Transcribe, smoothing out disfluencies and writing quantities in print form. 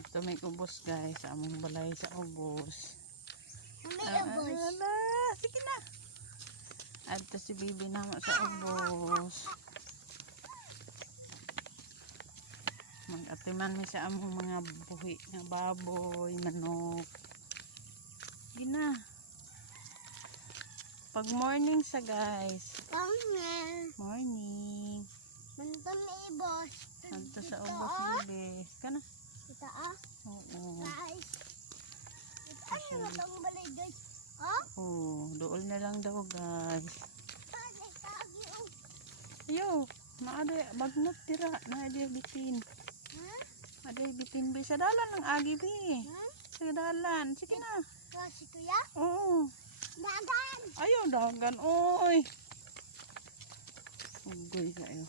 Ito may ubos guys, sa among balay sa ubos. May ubos. Sige na. At si Bibi na sa ubos. Mag-atiman mi sa among mga buhi nga baboy, manok. Sige na. Pag morning sa guys. Morning. Manto may ubos. Anto sa ubos Bibi. Kana? Kita Oo. guys. Ito ano itong balay guys? Dool na lang daw guys. Yo, naade bagnot tira, naade bitin. Aday bitin bi sa dalan ng agi bi. Sa dalan, sige na. Si Kuya? Oo. Dagan. Ayo dagan oy. Ugoy kayo.